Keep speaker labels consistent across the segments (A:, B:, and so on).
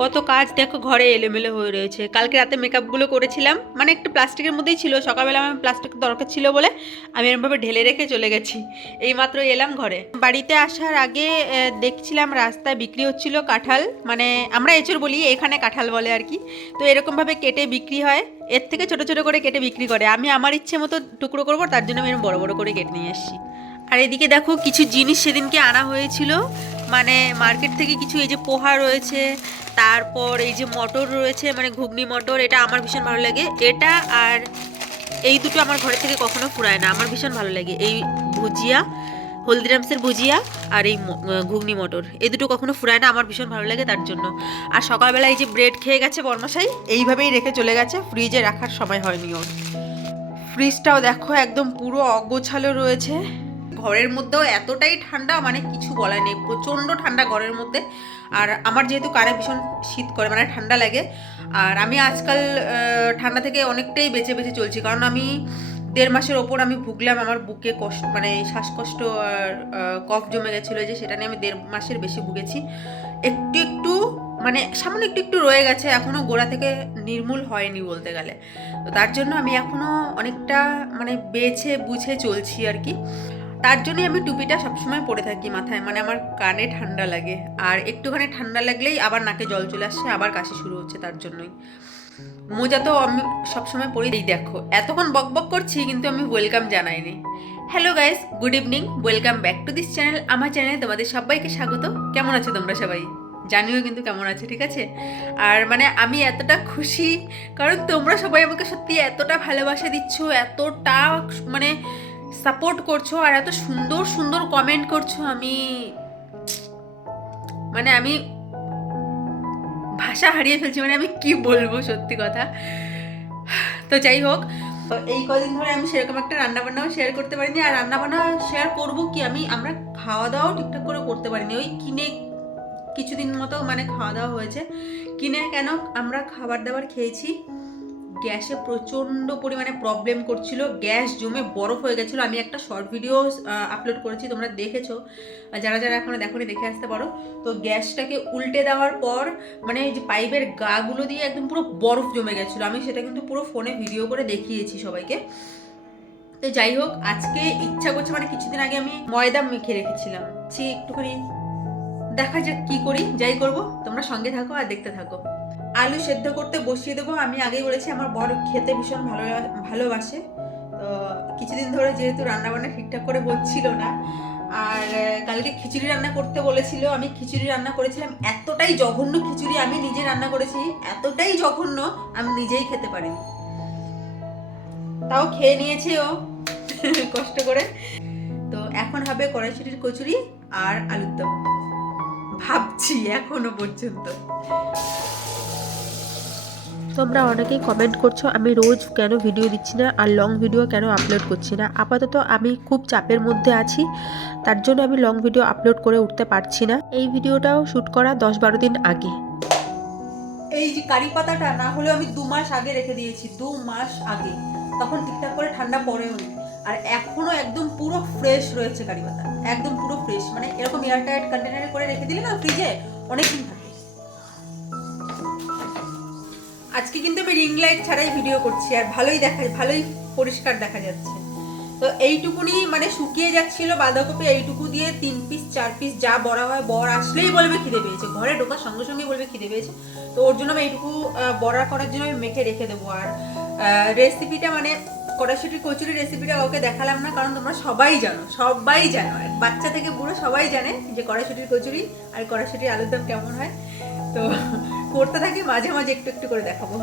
A: কত কাজ দেখো ঘরে এলোমেলো হয়ে রয়েছে। কালকে রাতে মেকআপগুলো করেছিলাম মানে একটু প্লাস্টিকের মধ্যেই ছিল, সকালবেলা আমার প্লাস্টিক দরকার ছিল বলে আমি এরমভাবে ঢেলে রেখে চলে গেছি। এইমাত্র এলাম ঘরে। বাড়িতে আসার আগে দেখছিলাম রাস্তায় বিক্রি হচ্ছিল কাঁঠাল মানে আমরা এঁচড় বলি, এখানে কাঁঠাল বলে আর কি। তো এরকমভাবে কেটে বিক্রি হয়, এর থেকে ছোট ছোট করে কেটে বিক্রি করে। আমি আমার ইচ্ছে মতো টুকরো করব, তার জন্য আমি এরকম বড় বড় করে কেটে নিয়ে এসেছি। আর এদিকে দেখো, কিছু জিনিস সেদিনকে আনা হয়েছিল। মানে মার্কেট থেকে কিছু এই যে পোহা রয়েছে, তারপর এই যে মটর রয়েছে মানে ঘুগনি মটর, এটা আমার ভীষণ ভালো লাগে। এটা আর এই দুটো আমার ঘরে থেকে কখনো ফুরায় না, আমার ভীষণ ভালো লাগে। এই ভুজিয়া, হলদিরামসের ভুজিয়া আর এই ঘুগনি মটর, এই দুটো কখনো ফুরায় না, আমার ভীষণ ভালো লাগে তার জন্য। আর সকালবেলা এই যে ব্রেড খেয়ে গেছে বর্মশাই, এইভাবেই রেখে চলে গেছে, ফ্রিজে রাখার সময় হয়নি ওর। ফ্রিজটাও দেখো একদম পুরো অগোছালো রয়েছে। ঘরের মধ্যেও এতটাই ঠান্ডা মানে কিছু বলার নেই। প্রচণ্ড ঠান্ডা ঘরের মধ্যে। আর আমার যেহেতু কানে ভীষণ শীত করে মানে ঠান্ডা লাগে। আর আমি আজকাল ঠান্ডা থেকে অনেকটাই বেঁচে বেঁচে চলছি। কারণ আমি দেড় মাসের ওপর আমি ভুগলাম আমার বুকে কষ্ট মানে শ্বাসকষ্ট আর কফ জমে গেছিল যে সেটা নিয়ে আমি দেড় মাসের বেশি ভুগেছি। একটু একটু মানে সামান্য একটু একটু রয়ে গেছে। এখনও গোড়া থেকে নির্মূল হয়নি বলতে গেলে। তো তার জন্য আমি এখনও অনেকটা মানে বেছে বুঝে চলছি আর কি। তার জন্যই আমি টুপিটা সবসময় পরে থাকি মাথায় মানে আমার কানে ঠান্ডা লাগে। আর একটুখানি ঠান্ডা লাগলেই আবার নাকে জল চলে আসছে, আবার কাশি শুরু হচ্ছে তার জন্যই। মোজা তো আমি সবসময় পরি। এই দেখো, এতক্ষণ বক বক করছি, কিন্তু আমি welcome জানাইনি। Hello guys, good evening, welcome back to this channel, আমার চ্যানেলে তোমাদের সবাইকে স্বাগত। কেমন আছো তোমরা সবাই? জানিও কিন্তু কেমন আছে, ঠিক আছে? আর মানে আমি এতটা খুশি, কারণ তোমরা সবাই আমাকে সত্যি এতটা ভালোবাসা দিচ্ছ, এতটা মানে সাপোর্ট করছ আর এত সুন্দর সুন্দর কমেন্ট করছ, আমি মানে আমি ভাষা হারিয়ে ফেলছি মানে আমি কি বলব সত্যি কথা। তো যাই হোক এই কদিন ধরে আমি সেরকম একটা রান্না বান্নাও শেয়ার করতে পারিনি, আর রান্না বান্না শেয়ার করব কি আমি? আমরা খাওয়া দাওয়াও ঠিকঠাক করে করতে পারিনি। ওই কিনে কিছুদিন মতো মানে খাওয়া দাওয়া হয়েছে। কিনে কেন? আমরা খাবার দাবার খেয়েছি। গ্যাসে প্রচণ্ড পরিমাণে প্রবলেম করছিল। গ্যাস জমে বরফ হয়ে গেছিল। আমি একটা শর্ট ভিডিও আপলোড করেছি, তোমরা দেখেছ। যারা যারা এখনও দেখোনি, দেখে আসতে পারো। তো গ্যাসটাকে উল্টে দেওয়ার পর মানে যে পাইপের গাগুলো দিয়ে একদম পুরো বরফ জমে গেছিল। আমি সেটা কিন্তু পুরো ফোনে ভিডিও করে দেখিয়েছি সবাইকে। তো যাই হোক, আজকে ইচ্ছা করছে মানে কিছুদিন আগে আমি ময়দা মেখে রেখেছিলাম। সে একটুখানি দেখা যাক কি করি। যাই করব, তোমরা সঙ্গে থাকো আর দেখতে থাকো। আলু সেদ্ধ করতে বসিয়ে দেবো। আমি আগেই বলেছি, আমার বর খেতে ভীষণ ভালো ভালোবাসে। তো কিছুদিন ধরে যেহেতু রান্নাবান্না ঠিকঠাক করে হচ্ছিল না, আর কালকে খিচুড়ি রান্না করতে বলেছিল, আমি খিচুড়ি রান্না করেছিলাম। এতটাই জঘন্য খিচুড়ি আমি নিজে রান্না করেছি, এতটাই জঘন্য, আমি নিজেই খেতে পারিনি। তাও খেয়ে নিয়েছে ও, কষ্ট করে। তো এখন হবে কড়াইশুটির কচুরি আর আলুর দম। ভাবছি এখনও পর্যন্ত।
B: তোমরা অনেকেই কমেন্ট করছ, আমি রোজ কেন ভিডিও দিচ্ছি না আর লং ভিডিও কেন আপলোড করছি না? আপাতত আমি খুব চাপের মধ্যে আছি, তার জন্য আমি লং ভিডিও আপলোড করে উঠতে পারছি না। এই ভিডিওটাও শ্যুট করা দশ বারো দিন আগে।
A: এই যে কারি পাতাটা না হলেও আমি দু মাস আগে রেখে দিয়েছি, দু মাস আগে। তখন ঠিকঠাক করে ঠান্ডা পড়েও নি আর এখনও একদম পুরো ফ্রেশ রয়েছে কারি পাতা, একদম পুরো ফ্রেশ মানে এরকম এয়ারটাইট কন্টেনারে করে রেখে দিলে না ফ্রিজে অনেকদিন আজকে কিন্তু আমি রিং লাইট ছাড়াই ভিডিও করছি আর ভালোই দেখা, ভালোই পরিষ্কার দেখা যাচ্ছে। তো এইটুকুনি মানে শুকিয়ে যাচ্ছিল বাঁধাকপি, এইটুকু দিয়ে তিন পিস চার পিস যা বড়া হয়, বর আসলেই বলবে খিদে পেয়েছে। ঘরে ঢোকার সঙ্গে সঙ্গে বলবে খিদে পেয়েছে। তো ওর জন্য আমি এইটুকু বড়া করার জন্য আমি মেখে রেখে দেবো। আর রেসিপিটা মানে কড়াইশুটির কচুরি রেসিপিটা কাউকে দেখালাম না, কারণ তোমরা সবাই জানো সবাই জানো। বাচ্চা থেকে বুড়ো সবাই জানে যে কড়াইশুটির কচুরি আর কড়াইশুটির আলুর দম কেমন হয়। তো করতে থাকি, মাঝে মাঝে একটু একটু করে দেখাবো।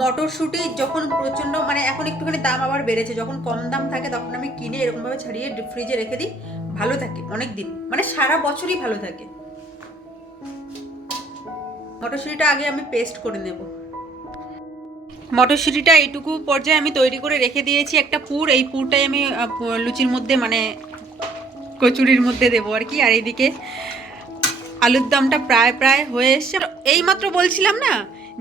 A: মটরশুঁটি যখন প্রচণ্ড মানে এখন একটুখানি দাম আবার বেড়েছে, যখন কম দাম থাকে তখন আমি কিনে এরকমভাবে ছাড়িয়ে ফ্রিজে রেখে দিই, ভালো থাকে অনেক দিন মানে সারা বছরই ভালো থাকে। মটরশুঁটিটা আগে আমি পেস্ট করে নেব। মটরশুঁটিটা এইটুকু পর্যায়ে আমি তৈরি করে রেখে দিয়েছি একটা পুর, এই পুরটাই আমি লুচির মধ্যে মানে কচুরির মধ্যে দেবো আর কি, আর এইদিকে আলুর দমটা প্রায় প্রায় হয়ে এসছে। এইমাত্র বলছিলাম না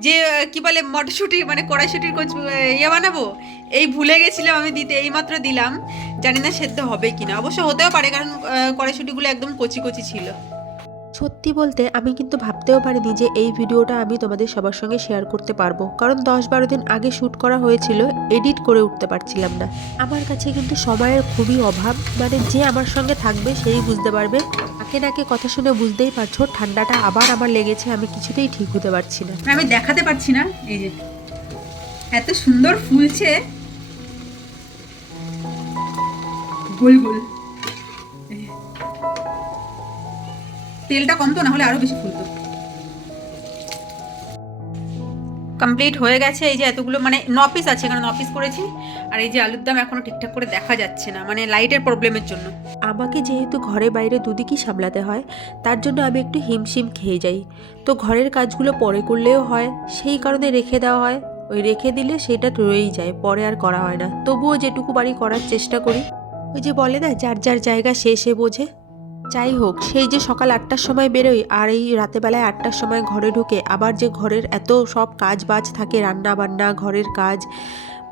A: যে কি বলে, মটরশুঁটি মানে কড়াইশুঁটির কচু ইয়ে বানাবো? এই ভুলে গেছিলাম আমি দিতে, এইমাত্র দিলাম।
C: জানি না সেদ্ধ হবে কি না অবশ্য হতেও পারে, কারণ কড়াইশুঁটিগুলো একদম কচি কচি ছিল।
A: সত্যি বলতে আমি কিন্তু ভাবতেও পারিনি যে এই ভিডিওটা আমি তোমাদের সবার সঙ্গে শেয়ার করতে পারব। কারণ দশ বারো দিন আগে শ্যুট করা হয়েছিল এডিট করে উঠতে পারছিলাম না। আমার কাছে কিন্তু সময়ের খুবই অভাব মানে যে আমার সঙ্গে থাকবে সেই বুঝতে পারবে। নাকে নাকে কথা শুনে বুঝতেই পারছ, ঠান্ডাটা আবার আমার লেগেছে, আমি কিছুতেই ঠিক হতে পারছি না।
C: আমি দেখাতে পারছি না, এই যে এত সুন্দর ফুলছে। গোল গোল। তেলটা কম তো না হলে আরও বেশি ফুলতো। কমপ্লিট হয়ে গেছে, এই যে এতগুলো মানে ন পিস আছে, এখানে ন পিস করেছি। আর এই যে আলুর দাম এখনও ঠিকঠাক করে দেখা যাচ্ছে না মানে লাইটের প্রবলেমের জন্য।
A: আমাকে যেহেতু ঘরে বাইরে দুদিকই সামলাতে হয়, তার জন্য আমি একটু হিমশিম খেয়ে যাই। তো ঘরের কাজগুলো পরে করলেও হয়, সেই কারণে রেখে দেওয়া হয়। ওই রেখে দিলে সেটা রয়েই যায়, পরে আর করা হয় না। তবুও যেটুকু বাড়ি করার চেষ্টা করি। ওই যে বলে না, যার যার জায়গা সে সে বোঝে। যাই হোক, সেই যে সকাল আটটার সময় বেরোই আর এই রাতেবেলায় আটটার সময় ঘরে ঢুকে আবার যে ঘরের এত সব কাজ বাজ থাকে রান্না বান্না ঘরের কাজ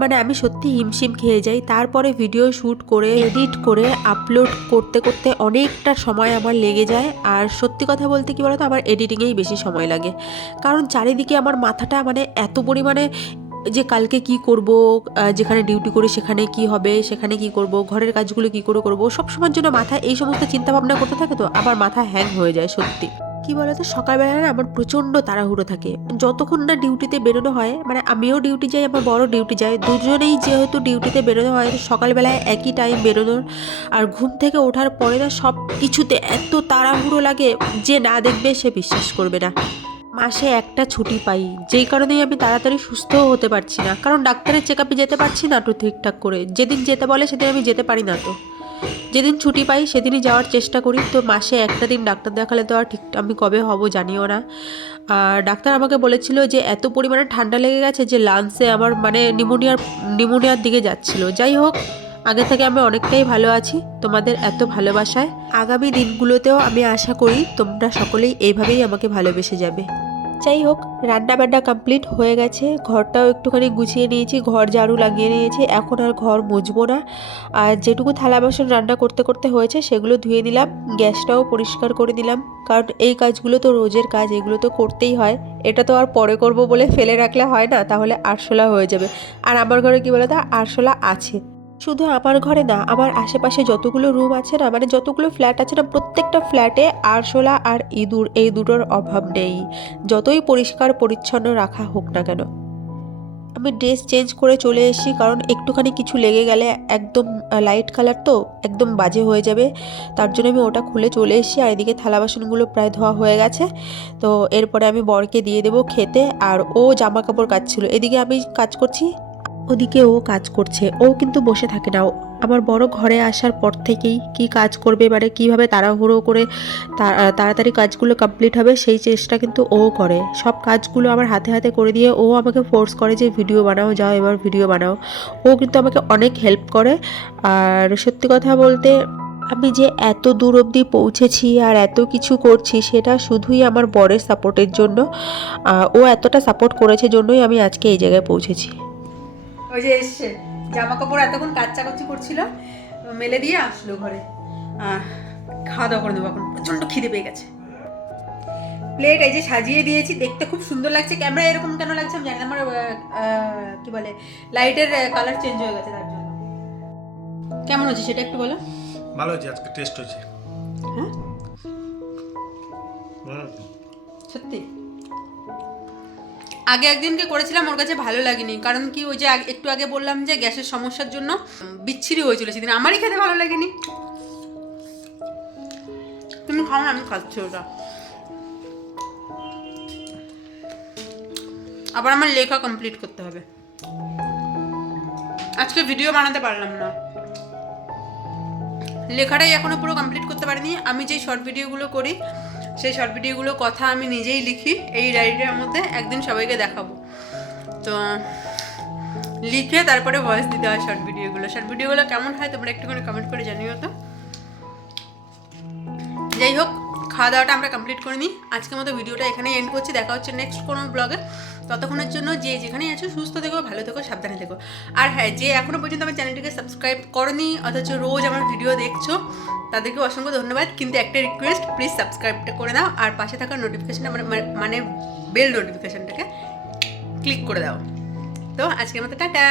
A: মানে আমি সত্যি হিমশিম খেয়ে যাই। তারপরে ভিডিও শ্যুট করে এডিট করে আপলোড করতে করতে অনেকটা সময় আমার লেগে যায়। আর সত্যি কথা বলতে কি বলতো, আমার এডিটিংয়েই বেশি সময় লাগে। কারণ চারিদিকে আমার মাথাটা মানে এত পরিমাণে যে কালকে কি করব যেখানে ডিউটি করি সেখানে কি হবে, সেখানে কি করব, ঘরের কাজগুলো কি করে করব সব সময়ের জন্য মাথায় এই সমস্ত চিন্তা ভাবনা করতে থাকে তো আবার মাথা হ্যাং হয়ে যায় সত্যি। কি বলতো সকালবেলা না আমার প্রচণ্ড তাড়াহুড়ো থাকে। যতক্ষণ না ডিউটিতে বেরোনো হয় মানে আমিও ডিউটি যাই, আমার বড় ডিউটি যায় দুজনেই যেহেতু ডিউটিতে বেরোনো হয়, তো সকালবেলায় একই টাইম বেরোনোর আর ঘুম থেকে ওঠার পরে না সব কিছুতে এত তাড়াহুড়ো লাগে যে না দেখবে সে বিশ্বাস করবে না। মাসে একটা ছুটি পাই। যেই কারণেই আমি তাড়াতাড়ি সুস্থও হতে পারছি না। কারণ ডাক্তারের চেক আপে যেতে পারছি না তো ঠিকঠাক করে। যেদিন যেতে বলে, সেদিন আমি যেতে পারি না তো। যেদিন ছুটি পাই, সেদিনই যাওয়ার চেষ্টা করি। তো মাসে একটা দিন ডাক্তার দেখালে তো আর ঠিক, আমি কবে হব জানিও না। আর ডাক্তার আমাকে বলেছিল যে, এত পরিমাণে ঠান্ডা লেগে গেছে যে, লাংসে আমার মানে নিমোনিয়ার নিমোনিয়ার দিকে যাচ্ছিল। যাই হোক, আগে থেকে আমি অনেকটাই ভালো আছি। তোমাদের এত ভালোবাসায়। আগামী দিনগুলোতেও আমি আশা করি তোমরা সকলেই এইভাবেই আমাকে ভালোবেসে যাবে। যাই হোক, রান্না বান্না কমপ্লিট হয়ে গেছে। ঘরটাও একটুখানি গুছিয়ে নিয়েছি, ঘর ঝাড়ু লাগিয়ে নিয়েছি। এখন আর ঘর মুছবো না। আর যেটুকু থালা বাসন রান্না করতে করতে হয়েছে, সেগুলো ধুয়ে দিলাম, গ্যাসটাও পরিষ্কার করে দিলাম। কারণ এই কাজগুলো তো রোজের কাজ, এগুলো তো করতেই হয়। এটা তো আর পরে করব বলে ফেলে রাখলে হয় না, তাহলে আরশোলা হয়ে যাবে। আর আমার ঘরে কী বলে তা আরশোলা আছে। শুধু আমার ঘরে না, আমার আশেপাশে যতগুলো রুম আছে না মানে যতগুলো ফ্ল্যাট আছে না, প্রত্যেকটা ফ্ল্যাটে আরশোলা আর ইঁদুর, এই দুটোর অভাব নেই। যতই পরিষ্কার, পরিচ্ছন্ন রাখা হোক না কেন। আমি ড্রেস চেঞ্জ করে চলে এসেছি, কারণ একটুখানি কিছু লেগে গেলে একদম লাইট কালার তো একদম বাজে হয়ে যাবে। তার জন্য আমি ওটা খুলে চলে এসেছি, আর এদিকে থালা বাসনগুলো প্রায় ধোয়া হয়ে গেছে। তো এরপরে আমি বরকে দিয়ে দেবো খেতে, আর ও জামা কাপড় কাচ্ছিল। এদিকে আমি কাজ করছি ওদিকে ও কাজ করছে, ও কিন্তু বসে থাকে না। আমার বড় ঘরে আসার পর থেকেই কি কাজ করবে মানে কীভাবে তাড়াহুড়ো করে তাড়াতাড়ি কাজগুলো কমপ্লিট হবে, সেই চেষ্টা কিন্তু ও করে। সব কাজগুলো আমার হাতে হাতে করে দিয়ে ও আমাকে ফোর্স করে যে, ভিডিও বানাও, যাও এবার ভিডিও বানাও। ও কিন্তু আমাকে অনেক হেল্প করে। আর সত্যি কথা বলতে, আমি যে এত দূর অবধি পৌঁছেছি আর এত কিছু করছি, সেটা শুধুই আমার বরের সাপোর্টের জন্য। ও এতটা সাপোর্ট করেছে জন্যই আমি আজকে এই জায়গায় পৌঁছেছি।
C: ওই যে এসছে জামা কাপড় এতক্ষণ কাচ্চাকাচ্চি করছিল মেলে দিয়ে আসলো ঘরে। খাওয়া দাওয়া করে নেব এখন প্রচণ্ড খিদে পেয়ে গেছে। প্লেট এই যে সাজিয়ে দিয়েছি দেখতে খুব সুন্দর লাগছে। ক্যামেরা এরকম কেন লাগছে আমি জানি না আমার কি বলে লাইটের কালার চেঞ্জ হয়ে গেছে তার জন্য। কেমন হচ্ছে সেটা একটু বলো?
D: ভালো হয়েছে আজকে টেস্ট হচ্ছে
C: হ্যাঁ?
D: হুম।
C: সত্যি? আগে একদিনকে করেছিলাম, ওর কাছে ভালো লাগেনি। কারণ কি, ওই যে একটু আগে বললাম যে গ্যাসের সমস্যার জন্য বিচ্ছিরি হয়েছিল সেদিন। আমারই খেতে ভালো লাগেনি। তুমি খাও না, আমি খাচ্ছি ওটা। আবার আমার লেখা কমপ্লিট করতে হবে। আজকে ভিডিও বানাতে পারলাম না। লেখাটাই এখনও পুরো কমপ্লিট করতে পারিনি। আমি যেই শর্ট ভিডিওগুলো করি সেই শর্ট ভিডিওগুলো কথা আমি নিজেই লিখি, এই ডায়েরিটার মধ্যে একদিন সবাইকে দেখাবো। তো, লিখে তারপরে ভয়েস দিতে হয় শর্ট ভিডিওগুলো শর্ট ভিডিওগুলো কেমন হয় তোমরা একটু করে কমেন্ট করে জানিও তো। যাই হোক খাওয়া দাওয়াটা আমরা কমপ্লিট করে নিই। আজকের মতো ভিডিওটা এখানেই এন্ড করছি। দেখা হচ্ছে নেক্সট কোনো ব্লগে
A: ততক্ষণের জন্য যে যেখানেই আছো, সুস্থ থেকো, ভালো থেকো, সাবধানে থেকো। আর হ্যাঁ যে এখনও পর্যন্ত আমার চ্যানেলটিকে সাবস্ক্রাইব করনি, অথচ রোজ আমার ভিডিও দেখছ তাদেরকে অসংখ্য ধন্যবাদ। কিন্তু একটা রিকোয়েস্ট প্লিজ সাবস্ক্রাইবটা করে দাও আর পাশে থাকা নোটিফিকেশনটা মানে মানে বেল নোটিফিকেশানটাকে ক্লিক করে দাও। তো আজকের মতো টাটা।